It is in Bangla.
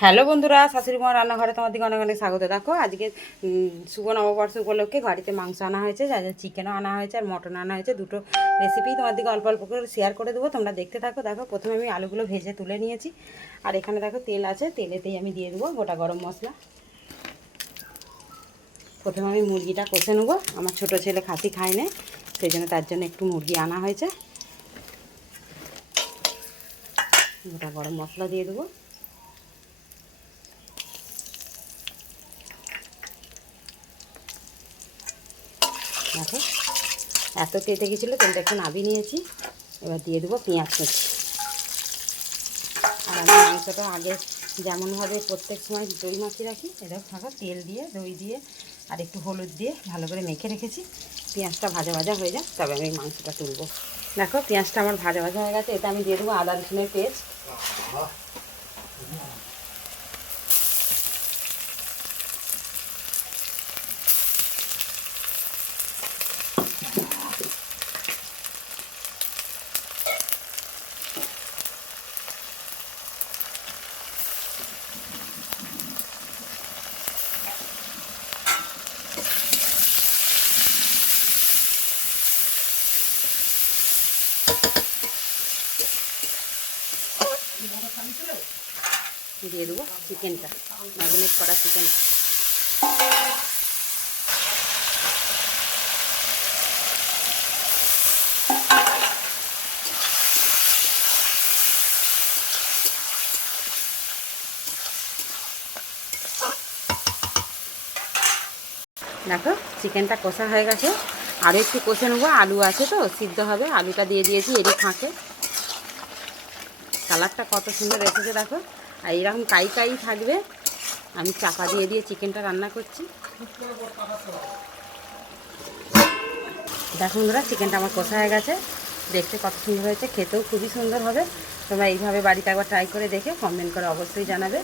হ্যালো বন্ধুরা, শাশুড়ি মার রান্নাঘরে তোমাদেরকে অনেক অনেক স্বাগত। দেখো আজকে শুভ নববর্ষ উপলক্ষে বাড়িতে মাংস আনা হয়েছে, যা যা চিকেনও আনা হয়েছে আর মটন আনা হয়েছে। দুটো রেসিপি তোমাদেরকে অল্প অল্প করে শেয়ার করে দেবো, তোমরা দেখতে থাকো। দেখো প্রথমে আমি আলুগুলো ভেজে তুলে নিয়েছি, আর এখানে দেখো তেল আছে, তেলেতেই আমি দিয়ে দেবো গোটা গরম মশলা। প্রথমে আমি মুরগিটা কষে নেবো, আমার ছোট ছেলে খাসি খায় না, সেই জন্য তার জন্য একটু মুরগি আনা হয়েছে। গোটা গরম মশলা দিয়ে দেবো। দেখো এত তেতে গেছিলো, তেলটা একটু নাবিয়ে নিয়েছি। এবার দিয়ে দেবো পেঁয়াজ কুচি। আর আমি মাংসটা আগে যেমনভাবে প্রত্যেক সময় দই মাখিয়ে রাখি, এটা থাকা তেল দিয়ে দই দিয়ে আর একটু হলুদ দিয়ে ভালো করে মেখে রেখেছি। পেঁয়াজটা ভাজা ভাজা হয়ে যায়, তবে আমি মাংসটা তুলবো। দেখো পেঁয়াজটা আমার ভাজা ভাজা হয়ে গেছে, এটা আমি দিয়ে দেবো আদা রসুনের পেস্ট। দিয়ে দেবো চিকেনটা, ম্যারিনেট করা চিকেনটা। দেখো চিকেনটা কষা হয়ে গেছে, আরও একটু কষে নেবো। আলু আছে তো, সিদ্ধ হবে। আলুটা দিয়ে দিয়েছি এরই ফাঁকে। কালারটা কত সুন্দর এসেছে দেখো, আর এরকম কাই কাই থাকবে। আমি চাপা দিয়ে দিয়ে চিকেনটা রান্না করছি। দেখো বন্ধুরা, চিকেনটা আমার কষা হয়ে গেছে, দেখতে কত সুন্দর হয়েছে, খেতেও খুবই সুন্দর হবে। তোমরা এইভাবে বাড়িতে একবার ট্রাই করে দেখে কমেন্ট করে অবশ্যই জানাবে।